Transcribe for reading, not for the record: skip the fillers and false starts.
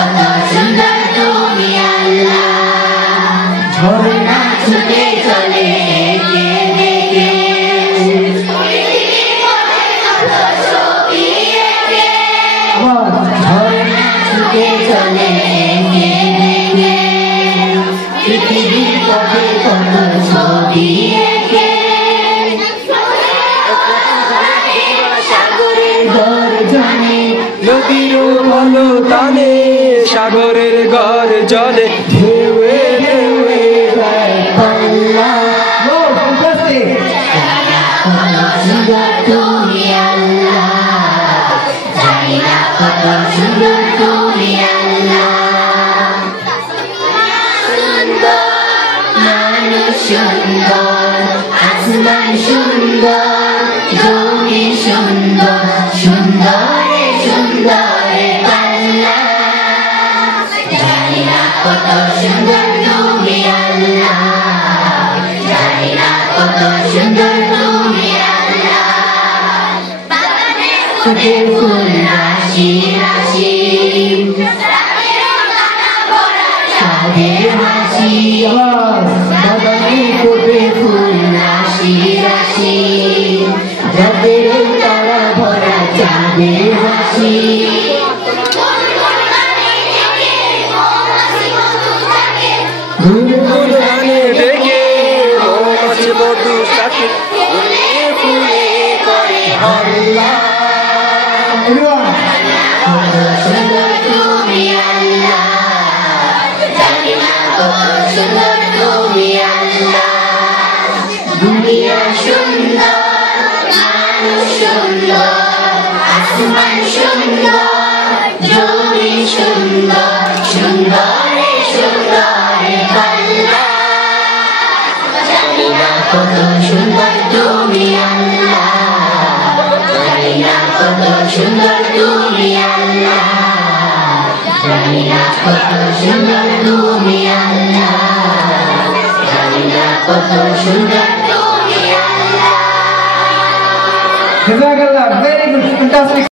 কত সুন্দর তুমি আল্লাহ ঝর্ণা ছুটে চলে একে একে ঝর্ণা ছুটে চলে একে একে পৃথিবীর পথে কত ছবি একে সাগরের গর্জনে নদীর ভালো তানে সাগরের গর্জনে ঢেউয়ে ঢেউয়ে গায় পাল্লা কত সুন্দর তুমি আল্লাহ জানি না কত সুন্দর তুমি আল্লাহ সুন্দর মানুষ সুন্দর আসমান সুন্দর জমি সুন্দর সুন্দরে সুন্দরে পাল্লা জানি না কত সুন্দর তুমি আল্লাহ জানি না কত সুন্দর তুমি আল্লাহ ফুটে ফুল রাশি রাশি সাদের হাসি বাগানে ফুটে ফুল রাশি রাশি রাতের তারা ভরা চাঁদের হাসি গুনগুন গানে ডেকে মৌমাছি মধু সাথে ফুলে ফুলে করে হল্লা কত সুন্দর তুমি আল্লাহ জানি না কত সুন্দর তুমি আল্লাহ দুনিয়া সুন্দর মানুষ সুন্দর আসমান সুন্দর জমি সুন্দর সুন্দরে সুন্দরে পাল্লা জানি না কত সুন্দর তুমি আল্লাহ জানি না কত সুন্দর তুমি আল্লাহ জানি না কত সুন্দর তুমি আল্লাহ জানি না কত সুন্দর তুমি আল্লাহ Jazakallah, very good, fantastic.